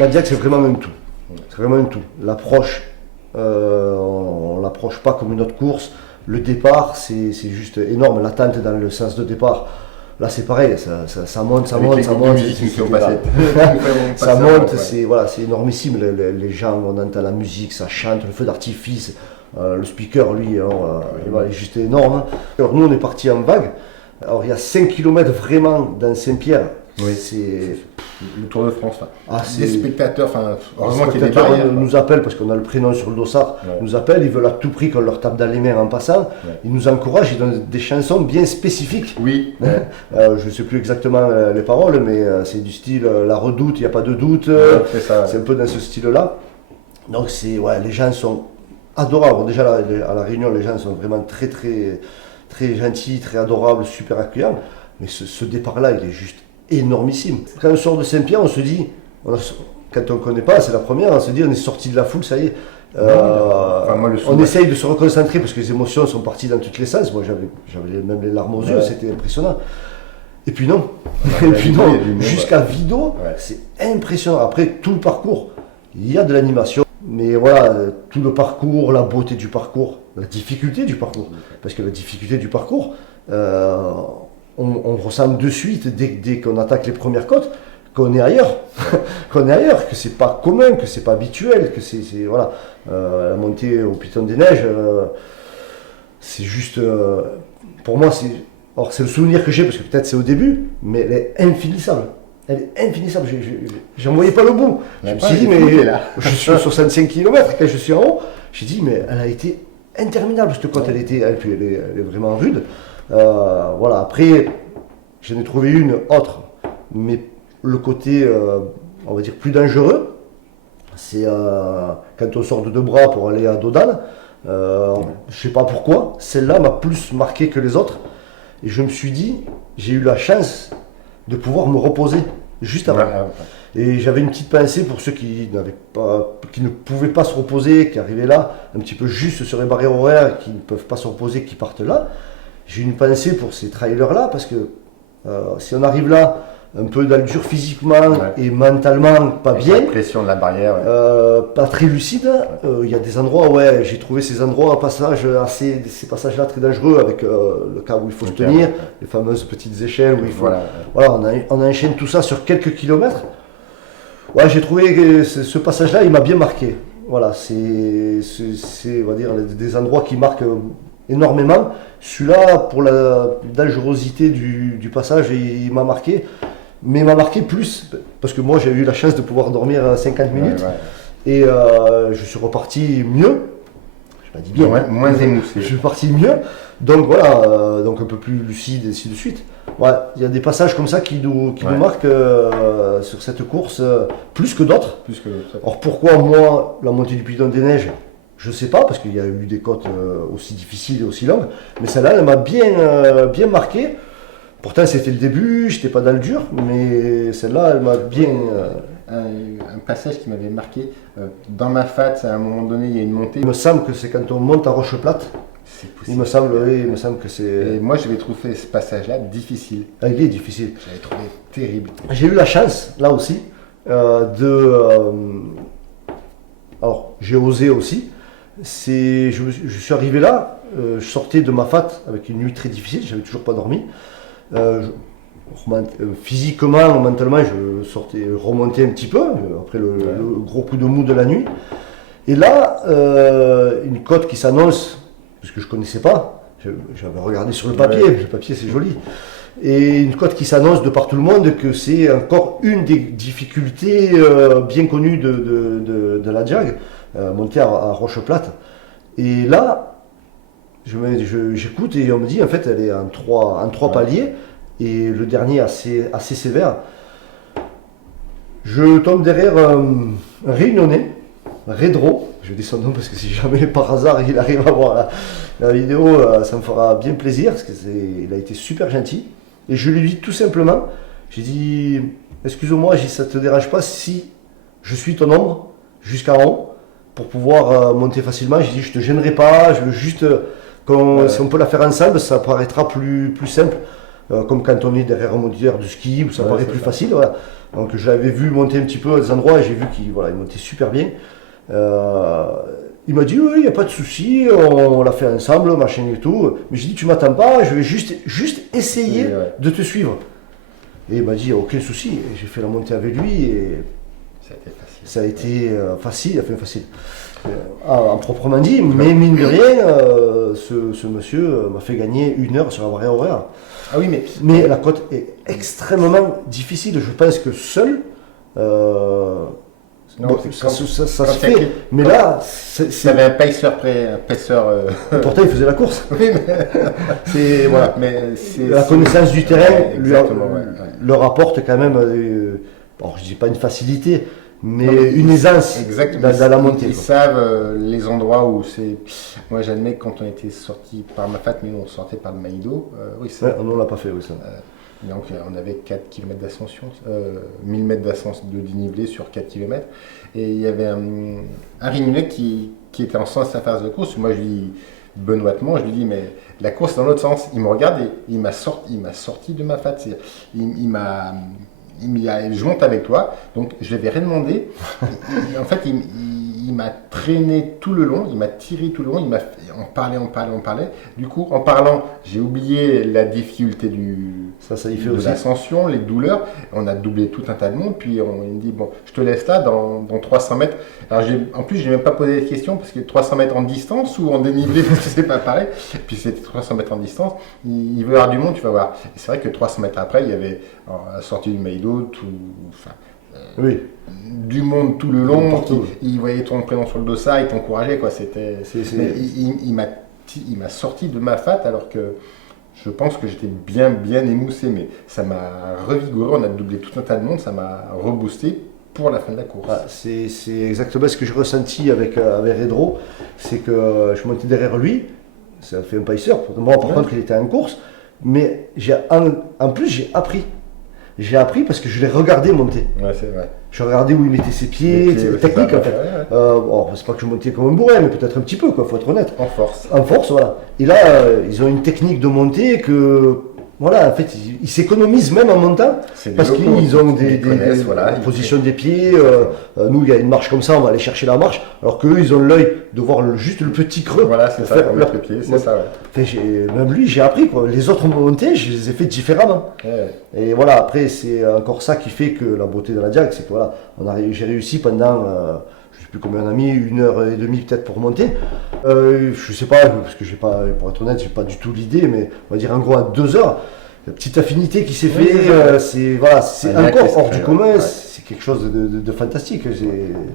La Diag, c'est vraiment un tout. C'est vraiment un tout. L'approche, on ne l'approche pas comme une autre course. Le départ, c'est juste énorme. L'attente dans le sens de départ, là c'est pareil, ça monte, ça monte, ça monte. Ça monte, c'est énormissime. Les gens, on entend la musique, ça chante, le feu d'artifice. Le speaker, lui, il est juste énorme. Alors nous, on est parti en vague. Alors il y a 5 km vraiment dans Saint-Pierre. Oui, c'est le Tour de France. Des spectateurs, heureusement qu'il y a des spectateurs barrières. nous appellent parce qu'on a le prénom sur le dossard. Nous appellent, ils veulent à tout prix qu'on leur tape dans les mains en passant. Ils nous encouragent, ils donnent des chansons bien spécifiques. Oui. Je ne sais plus exactement les paroles, mais c'est du style la redoute, il n'y a pas de doute. C'est un peu dans ce style-là. Donc les gens sont adorables. Déjà à la Réunion, les gens sont vraiment très très très gentils, très adorables, super accueillants. Mais ce départ-là, il est juste énormissime. Quand on sort de Saint-Pierre, on se dit, quand on ne connaît pas, c'est la première, on se dit on est sorti de la foule, ça y est. On essaye de se reconcentrer parce que les émotions sont parties dans tous les sens. Moi j'avais même les larmes aux yeux, c'était impressionnant. Et puis non, jusqu'à Vido, c'est impressionnant. Après tout le parcours, il y a de l'animation. Mais voilà, tout le parcours, la beauté du parcours, la difficulté du parcours. Parce que la difficulté du parcours, on ressent de suite, dès qu'on attaque les premières côtes, qu'on est ailleurs, que c'est pas commun, que c'est pas habituel, que c'est voilà, la montée au Piton des Neiges, c'est juste, pour moi, c'est le souvenir que j'ai, parce que peut-être c'est au début, mais elle est infinissable. Elle est infinissable, j'en voyais pas le bout. Je me suis dit, mais je suis à 65 km, quand je suis en haut, j'ai dit, mais elle a été interminable, cette côte, elle est vraiment rude. Voilà, après, j'en ai trouvé une autre, mais le côté, on va dire, plus dangereux, c'est quand on sort de Debras pour aller à Dodane. Je sais pas pourquoi, celle-là m'a plus marqué que les autres. Et je me suis dit, j'ai eu la chance de pouvoir me reposer juste avant. Et j'avais une petite pensée pour ceux qui ne pouvaient pas se reposer, qui arrivaient là, un petit peu juste sur les barrières horaires, qui ne peuvent pas se reposer, qui partent là. J'ai une pensée pour ces trailers-là, parce que si on arrive là, un peu dans le dur physiquement et mentalement pas bien, la pression de la barrière, pas très lucide, il y a des endroits, j'ai trouvé ces endroits, ces passages-là très dangereux, avec le cas où il faut se tenir, les fameuses petites échelles où il faut... Voilà, on enchaîne tout ça sur quelques kilomètres. J'ai trouvé que ce passage-là, il m'a bien marqué. Voilà, c'est on va dire, des endroits qui marquent énormément. Celui-là, pour la dangerosité du passage, il m'a marqué. Mais il m'a marqué plus, parce que moi j'ai eu la chance de pouvoir dormir 50 minutes. Et je suis reparti mieux. Je m'ai dit bien. Moins émoussé. Je suis reparti mieux. Donc voilà, donc un peu plus lucide, et ainsi de suite. Il y a des passages comme ça qui nous marquent sur cette course, plus que d'autres. Alors pourquoi moi, la montée du Piton des Neiges, je ne sais pas, parce qu'il y a eu des côtes aussi difficiles et aussi longues, mais celle-là, elle m'a bien marqué. Pourtant, c'était le début, je n'étais pas dans le dur, mais celle-là, elle m'a bien... Un passage qui m'avait marqué, dans ma fat, à un moment donné, il y a une montée. Il me semble que c'est quand on monte à Rocheplate. C'est possible. Il me semble que c'est... Et moi, j'avais trouvé ce passage-là difficile. Il est difficile. J'avais trouvé terrible. J'ai eu la chance, là aussi, alors, j'ai osé aussi. Je suis arrivé là, je sortais de ma fat avec une nuit très difficile, j'avais toujours pas dormi. Physiquement, mentalement, je remontais un petit peu, après le gros coup de mou de la nuit. Et là, une côte qui s'annonce, parce que je ne connaissais pas, j'avais regardé sur le papier, le papier c'est joli, et une côte qui s'annonce de par tout le monde que c'est encore une des difficultés bien connues de la Diag, monter à Rocheplate. Et là, j'écoute et on me dit en fait elle est en trois paliers et le dernier assez sévère. Je tombe derrière un Réunionnais, Redro, je dis son nom parce que si jamais par hasard il arrive à voir la vidéo, ça me fera bien plaisir parce qu'il a été super gentil. Et je lui dis tout simplement, j'ai dit excuse-moi, ça te dérange pas si je suis ton ombre jusqu'en haut pour pouvoir monter facilement. J'ai dit je te gênerai pas, je veux juste si on peut la faire ensemble, ça paraîtra plus simple. comme quand on est derrière un moniteur de ski où ça paraît plus facile. Voilà. Donc je l'avais vu monter un petit peu à des endroits et j'ai vu qu'il montait super bien. Il m'a dit oui, il n'y a pas de souci, on l'a fait ensemble, machin et tout. Mais j'ai dit tu m'attends pas, je vais juste essayer de te suivre. Et il m'a dit aucun souci. Et j'ai fait la montée avec lui et ça a été facile, en proprement dit, mais mine de rien, ce monsieur m'a fait gagner 1 heure sur la barrière horaire. Ah oui, mais la côte est extrêmement difficile. Je pense que seul, ça se fait. Mais là, c'est avait un pacer pourtant, il faisait la course. Oui, mais voilà. La connaissance du terrain leur apporte quand même. Je dis pas une facilité. Mais une aisance dans la montée. Ils savent les endroits où c'est. Moi j'admets que quand on était sorti par Mafate, mais on sortait par le Maïdo. On l'a pas fait, oui, ça. Donc on avait 4 km d'ascension, 1000 mètres d'ascension de dénivelé sur 4 km. Et il y avait un Réunionnais qui était en sens à faire de course. Moi je lui dis benoîtement, je lui dis mais la course dans l'autre sens. Il me regarde et il m'a sorti de Mafate. Je monte avec toi, donc je lui avais rien demandé. En fait, il m'a traîné tout le long, il m'a tiré tout le long, on parlait. Du coup, en parlant, j'ai oublié la difficulté de l'ascension, les douleurs. On a doublé tout un tas de monde, puis il me dit, bon, je te laisse là, dans 300 mètres. Alors, en plus, je n'ai même pas posé de question, parce que 300 mètres en distance ou en dénivelé, parce que c'est pas pareil. Puis c'était 300 mètres en distance. Il veut y avoir du monde, tu vas voir. Et c'est vrai que 300 mètres après, il y avait sorti du Maïdo, du monde tout le long, il voyait ton prénom sur le dossard, il t'encourageait, quoi. Il m'a sorti de Mafate alors que je pense que j'étais bien émoussé, mais ça m'a revigoré, on a doublé tout un tas de monde, ça m'a reboosté pour la fin de la course. C'est exactement ce que j'ai ressenti avec Redro, c'est que je montais derrière lui, ça fait un pacer, moi par contre il était en course, mais en plus j'ai appris. J'ai appris parce que je l'ai regardé monter. Ouais, c'est vrai. Je regardais où il mettait ses pieds, technique en fait. C'est pas que je montais comme un bourrin, mais peut-être un petit peu, faut être honnête. En force. En force, voilà. Et là, ils ont une technique de montée que, voilà, en fait, ils s'économisent même en montant parce qu'ils ont des positions des pieds. Nous, il y a une marche comme ça, on va aller chercher la marche, alors qu'eux, ils ont l'œil de voir juste le petit creux. Voilà, c'est ça, mettre le pied, c'est ça. Enfin, même lui, j'ai appris, quoi. Les autres montées, je les ai fait différemment. Et voilà, après, c'est encore ça qui fait que la beauté de la Diag, c'est que voilà, j'ai réussi pendant, je ne sais plus combien on a mis, 1h30 peut-être pour monter. Je sais pas, parce que pour être honnête, j'ai pas du tout l'idée, mais on va dire en gros à 2 heures. La petite affinité qui s'est fait, c'est encore hors du commun, c'est quelque chose de fantastique.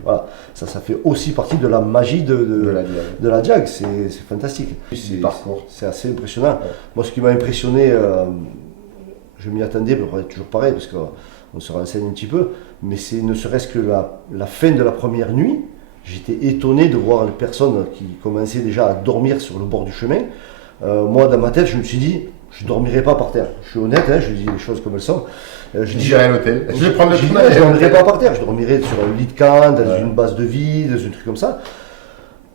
Voilà, ça fait aussi partie de la magie de la Diag, c'est fantastique. C'est assez impressionnant. Ouais. Moi, ce qui m'a impressionné, je m'y attendais, toujours pareil, parce qu'on se renseigne un petit peu, mais c'est ne serait-ce que la fin de la première nuit, j'étais étonné de voir les personnes qui commençaient déjà à dormir sur le bord du chemin. Moi, dans ma tête, je me suis dit, je ne dormirai pas par terre. Je suis honnête, je dis les choses comme elles sont. J'irai à l'hôtel. Je vais prendre le chemin. Je ne dormirai pas par terre. Je dormirai sur un lit de camp, dans une base de vie, dans un truc comme ça.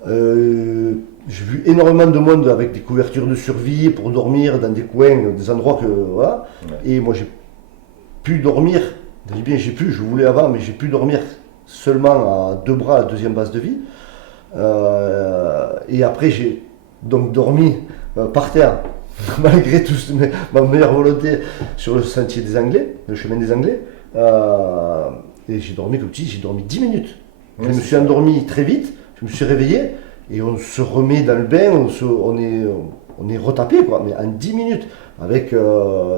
J'ai vu énormément de monde avec des couvertures de survie pour dormir dans des coins, des endroits que. Voilà. Et moi, j'ai pu dormir. Je voulais avant, mais j'ai pu dormir seulement à 2 bras à la deuxième base de vie. Et après, j'ai donc dormi par terre. Malgré tout ma meilleure volonté sur le sentier des Anglais, le chemin des Anglais, et j'ai dormi comme tu dis, j'ai dormi 10 minutes. Je me suis endormi très vite, je me suis réveillé et on se remet dans le bain, on est retapé quoi, mais en 10 minutes avec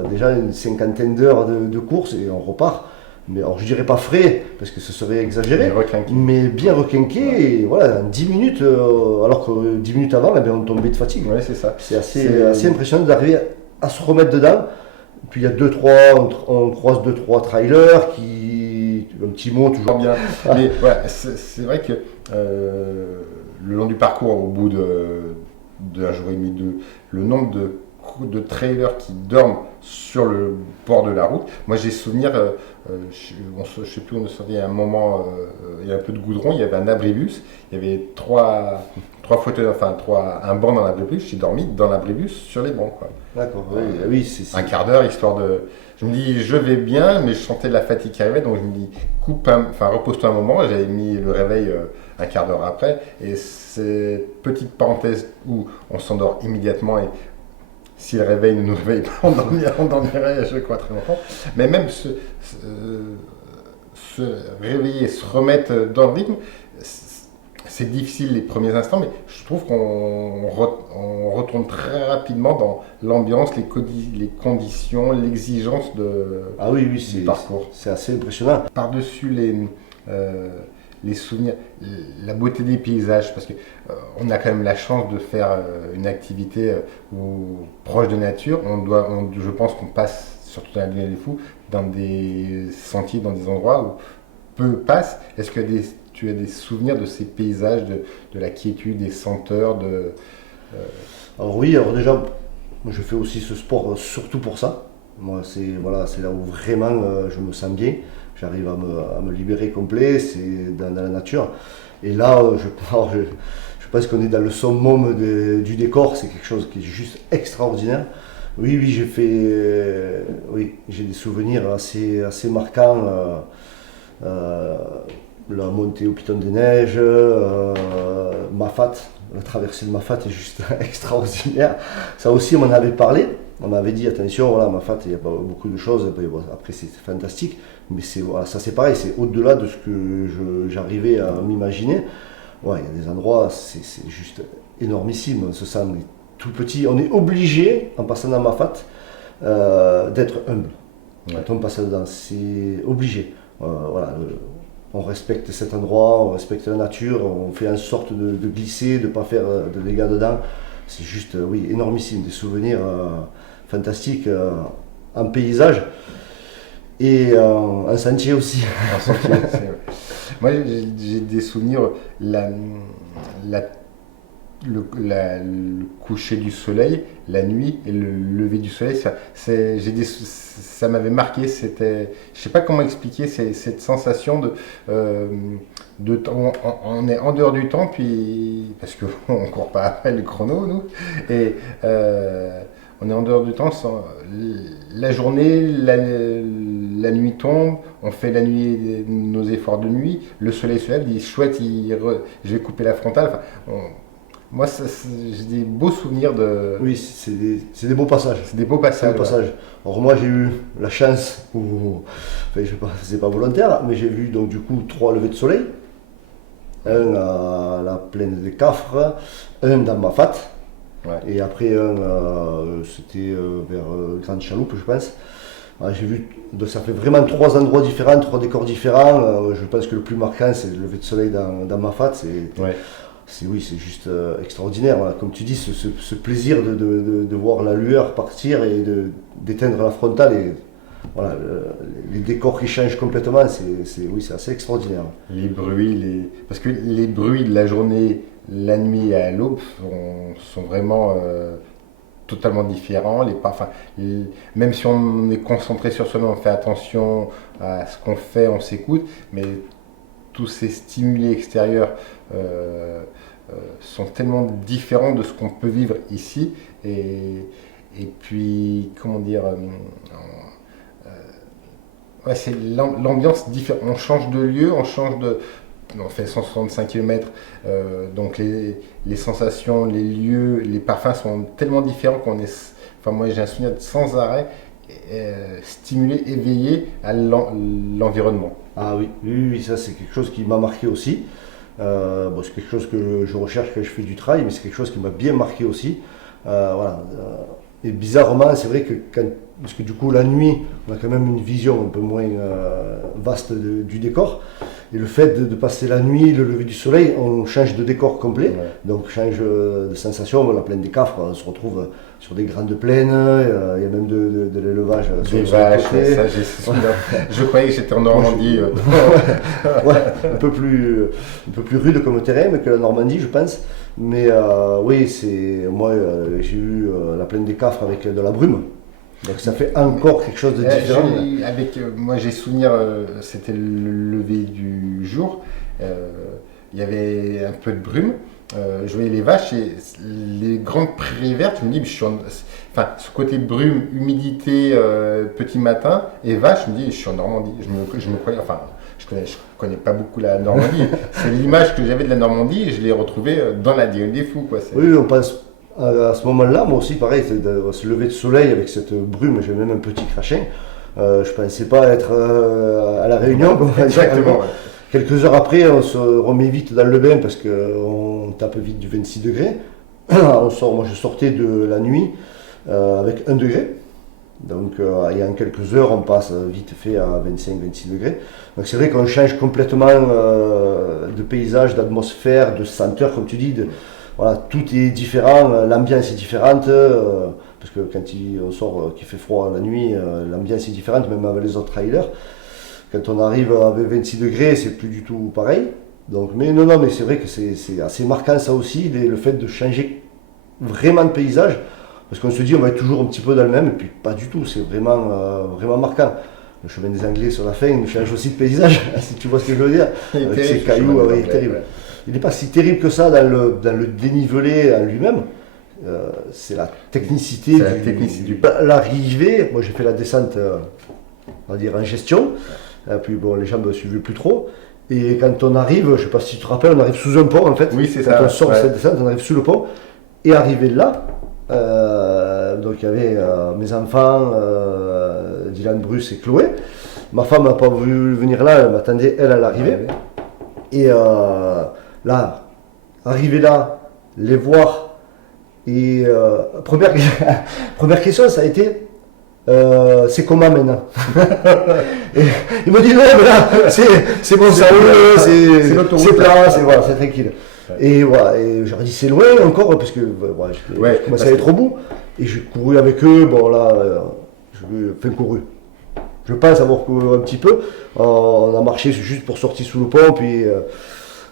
déjà une cinquantaine d'heures de course et on repart. Mais alors je dirais pas frais parce que ce serait exagéré, mais bien requinqué et voilà, en 10 minutes, alors que 10 minutes avant, on tombait de fatigue. Ouais, c'est ça. C'est assez impressionnant d'arriver à se remettre dedans. Puis il y a on croise 2-3 trailers un petit mot toujours bien. Mais c'est vrai que le long du parcours, au bout de un jour et demi, le nombre de de trailers qui dorment sur le bord de la route. Moi, j'ai souvenir, je ne sais plus, on est sorti à un moment, il y a un peu de goudron, il y avait un abribus, il y avait trois fauteuils, enfin un banc dans l'abribus. J'ai dormi dans l'abribus sur les bancs, quoi. D'accord, oui, c'est... Un quart d'heure, histoire de... Je me dis, je vais bien, mais je sentais la fatigue qui arrivait, donc je me dis, repose-toi un moment. J'avais mis le réveil un quart d'heure après, et cette petite parenthèse où on s'endort immédiatement, et si le réveil ne nous réveille pas, on dormirait, je crois, très longtemps. Mais même se réveiller, se remettre dans le rythme, c'est difficile les premiers instants, mais je trouve qu'on retourne très rapidement dans l'ambiance, les conditions, l'exigence du parcours. C'est assez impressionnant. Par-dessus les souvenirs, la beauté des paysages, parce que on a quand même la chance de faire une activité proche de nature. Je pense qu'on passe, surtout dans la Lagune des Fous, dans des sentiers, dans des endroits où peu passe. Est-ce que tu as des souvenirs de ces paysages, de la quiétude, des senteurs Alors oui, alors déjà, je fais aussi ce sport surtout pour ça. Moi, c'est là où vraiment je me sens bien. J'arrive à me libérer complet, c'est dans la nature. Et là, je pense qu'on est dans le summum du décor, c'est quelque chose qui est juste extraordinaire. Oui, j'ai des souvenirs assez marquants. La montée au Piton des Neiges, Mafat, la traversée de Mafat est juste extraordinaire. Ça aussi, on m'en avait parlé. On m'avait dit, attention, voilà, Mafat, il y a pas beaucoup de choses. Après, c'est fantastique. Mais ça, c'est pareil, c'est au-delà de ce que j'arrivais à m'imaginer. Ouais, il y a des endroits, c'est juste énormissime. On se sent tout petit. On est obligé, en passant dans Mafat, d'être humble. Ouais. Quand on passe dedans, c'est obligé. On respecte cet endroit, on respecte la nature, on fait en sorte de glisser, de ne pas faire de dégâts dedans. C'est juste, énormissime, des souvenirs fantastiques en paysage et en sentier aussi. En sentier, moi, j'ai des souvenirs, le coucher du soleil, la nuit et le lever du soleil, ça m'avait marqué. Je sais pas comment expliquer cette sensation de temps. On est en dehors du temps, puis parce qu'on court pas après le chrono, nous, et on est en dehors du temps. La journée, la nuit tombe, on fait la nuit nos efforts de nuit, le soleil se lève, il dit chouette, je vais couper la frontale. Enfin, moi, j'ai des beaux souvenirs de... Oui, c'est des beaux passages. C'est des beaux passages. Alors moi, j'ai eu la chance, c'est pas volontaire, mais j'ai vu donc du coup 3 levées de soleil. Un à la plaine des Cafres, un dans Mafat, et après c'était vers Grande Chaloupe, je pense. J'ai vu, donc ça fait vraiment 3 endroits différents, 3 décors différents. Je pense que le plus marquant, c'est le lever de soleil dans Mafat. C'est juste extraordinaire. Voilà. Comme tu dis, ce plaisir de voir la lueur partir et d'éteindre la frontale. Et voilà, les décors qui changent complètement, c'est assez extraordinaire. Les bruits, parce que les bruits de la journée, la nuit et à l'aube sont vraiment totalement différents. Même si on est concentré sur soi, on fait attention à ce qu'on fait, on s'écoute, mais tous ces stimuli extérieurs sont tellement différents de ce qu'on peut vivre ici. Et puis, comment dire, c'est l'ambiance différente. On change de lieu, on fait 165 km, donc les sensations, les lieux, les parfums sont tellement différents moi j'ai un souvenir sans arrêt stimulé, éveillé à l'environnement. Ah oui, ça c'est quelque chose qui m'a marqué aussi. C'est quelque chose que je recherche quand je fais du trail, mais c'est quelque chose qui m'a bien marqué aussi. Et bizarrement, c'est vrai que parce que du coup la nuit, on a quand même une vision un peu moins vaste du décor. Et le fait de passer la nuit, le lever du soleil, on change de décor complet. Ouais. Donc change de sensation. La plaine des Cafres, on se retrouve sur des grandes plaines. Il y a même de l'élevage sur les côtés. Ça, je croyais que j'étais en Normandie. Un peu plus rude comme terrain, mais que la Normandie, je pense. Mais oui, moi j'ai eu la plaine des Cafres avec de la brume. Donc ça fait encore quelque chose de différent. Moi j'ai souvenir, c'était le lever du jour, il y avait un peu de brume, je voyais les vaches et les grandes prairies vertes, je me dis, enfin, ce côté brume, humidité, petit matin et vaches, je me dis, je suis en Normandie, je me croyais, enfin, je connais pas beaucoup la Normandie, c'est l'image que j'avais de la Normandie et je l'ai retrouvée dans la Digue des Fous. Quoi. Oui, on pense à ce moment-là, moi aussi, pareil, se lever de soleil avec cette brume, j'ai même un petit crachin. Je pensais pas être à la Réunion. Exactement. Quelques heures après, on se remet vite dans le bain parce qu'on tape vite du 26 degrés. Moi, je sortais de la nuit avec 1 degré. Donc, et en quelques heures, on passe vite fait à 25-26 degrés. Donc, c'est vrai qu'on change complètement de paysage, d'atmosphère, de senteur, comme tu dis. Voilà, tout est différent, l'ambiance est différente, parce que quand on sort, qu'il fait froid la nuit, l'ambiance est différente, même avec les autres trailers. Quand on arrive avec 26 degrés, c'est plus du tout pareil. Donc, mais c'est vrai que c'est assez marquant ça aussi, le fait de changer vraiment de paysage, parce qu'on se dit on va être toujours un petit peu dans le même, et puis pas du tout, c'est vraiment marquant. Le chemin des Anglais sur la fin, il change aussi de paysage, si tu vois ce que je veux dire. Avec ces cailloux, il est terrible. Il n'est pas si terrible que ça dans le dénivelé en lui-même. C'est la technicité du l'arrivée. Moi j'ai fait la descente, on va dire en gestion. Puis bon, les gens ne me suivaient plus trop. Et quand on arrive, je ne sais pas si tu te rappelles, on arrive sous un pont en fait. Oui, c'est quand on sort de cette descente, on arrive sous le pont. Et arrivé là, donc il y avait mes enfants, Dylan, Bruce et Chloé. Ma femme n'a pas voulu venir là, elle m'attendait elle à l'arrivée. Et là, arriver là, les voir, et première question, ça a été c'est comment maintenant? Et il m'a dit non, mais là, c'est bon, ça roule, c'est plat, c'est tranquille. Et voilà, et j'aurais dit c'est loin encore, parce que je commençais à être au bout, et j'ai couru avec eux, bon là, couru. Je pense avoir couru un petit peu, on a marché juste pour sortir sous le pont, puis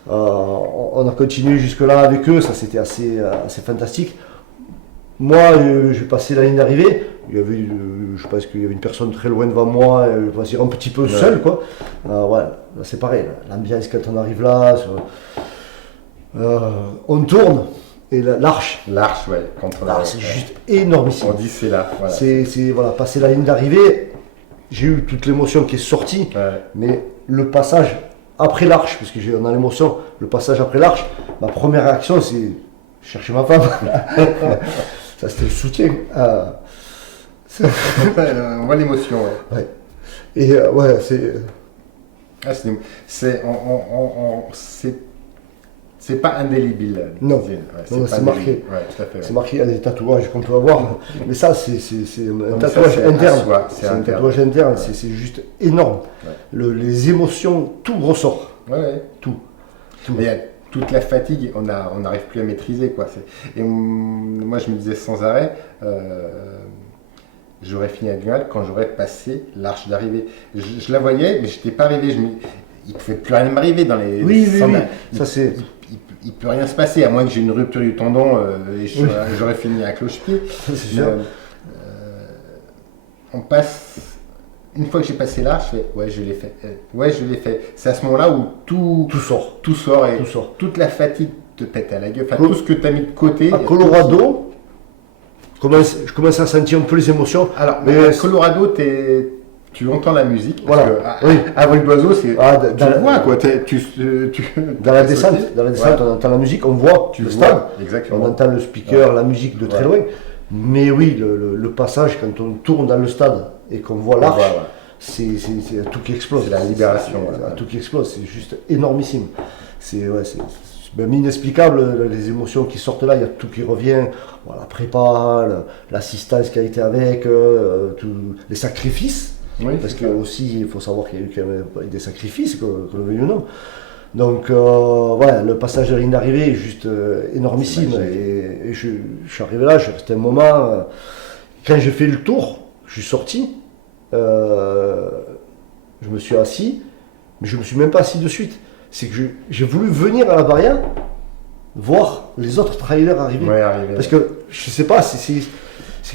on a continué jusque-là avec eux, ça c'était assez fantastique. Moi, j'ai passé la ligne d'arrivée, je pense qu'il y avait une personne très loin devant moi, je passais un petit peu seul, quoi. Là, c'est pareil, l'ambiance quand on arrive là, on tourne, et l'arche, c'est juste énormissime. On dit c'est là. Voilà. C'est passer la ligne d'arrivée, j'ai eu toute l'émotion qui est sortie, mais le passage après l'arche, parce qu'on a l'émotion, le passage après l'arche, ma première réaction c'est chercher ma femme. Ça c'était le soutien. On voit l'émotion. Ouais. Et c'est pas indélébile. Non, c'est marqué. Ouais, tout à fait, c'est marqué, il y a des tatouages qu'on peut avoir, mais ça c'est un tatouage interne. C'est un tatouage interne, c'est juste énorme. Ouais. Les émotions, tout ressort. Ouais. Tout. Mais il y a toute la fatigue, on n'arrive plus à maîtriser, quoi. Et moi je me disais sans arrêt, j'aurais fini à Gueule quand j'aurais passé l'arche d'arrivée. Je la voyais, mais je n'étais pas arrivé. Il ne pouvait plus rien m'arriver dans les. Oui. Ça c'est. Il ne peut rien se passer, à moins que j'ai une rupture du tendon et j'aurais fini à cloche-pied. C'est sûr. On passe. Une fois que j'ai passé là, je fais je l'ai fait. C'est à ce moment-là où tout sort. Tout sort et toute la fatigue te pète à la gueule. Enfin, tout ce que tu as mis de côté. À Colorado, je commence à sentir un peu les émotions. Alors, mais à Colorado, tu entends la musique. Parce que à vol d'oiseau, c'est. Tu le vois, quoi. Dans la descente, on entend la musique, on voit le stade. Exactement. On entend le speaker, la musique de très loin. Mais oui, le passage, quand on tourne dans le stade et qu'on voit l'arche, c'est tout qui explose. C'est la libération. Tout qui explose, c'est juste énormissime. C'est même inexplicable, les émotions qui sortent là, il y a tout qui revient. La prépa, l'assistance qui a été avec, les sacrifices. Oui, parce que aussi, il faut savoir qu'il y a eu quand même des sacrifices, que le veuille ou non. Donc le passage de la ligne d'arrivée est juste énormissime. Et je suis arrivé là, je suis resté un moment. Quand j'ai fait le tour, je suis sorti, je me suis assis, mais je ne me suis même pas assis de suite. C'est que j'ai voulu venir à la barrière, voir les autres trailers arriver. Ouais, arriver. Parce que je sais pas, c'est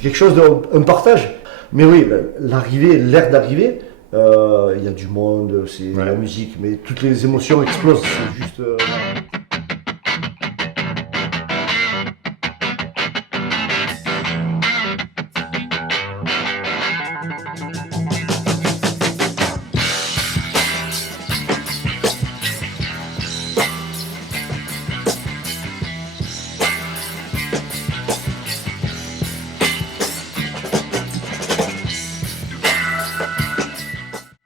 quelque chose d'un partage. Mais oui, l'arrivée, l'air d'arriver, il y a du monde, c'est la musique, mais toutes les émotions explosent. C'est juste.